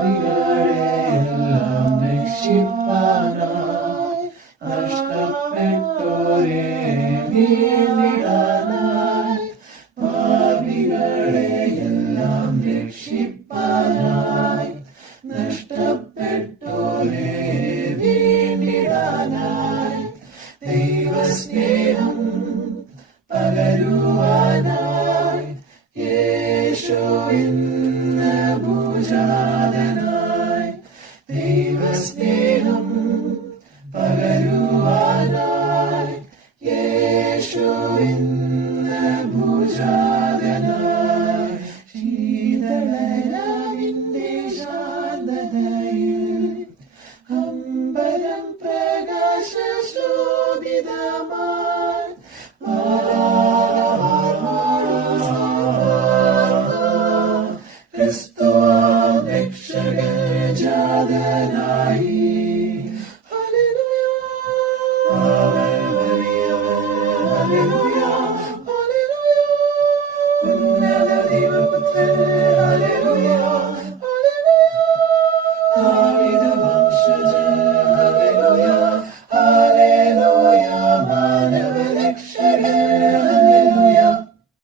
പാപികളെയെല്ലാം രക്ഷിപ്പാനായി നഷ്ടപ്പെട്ടോരെ വീണിടാനായി പാപികളെയെല്ലാം രക്ഷിപ്പാനായി നഷ്ടപ്പെട്ടോരെ വീണിടാനായി ദൈവസ്നേഹം പകരുവാനായി യേശു ഇന്ന് ഭൂജാതനായി ദൈവസ്നേഹം പകരുവാനായി യേശു ഇന്ന് ഭൂജാതനായി ശീതളരാവിന്റെ ശാന്തതയിൽ അമ്പലം പ്രകാശശോഭിതമായി ക്രിസ്തുവാം രക്ഷകൻ ജാതനായി ഉന്നത ദൈവപുത്രൻ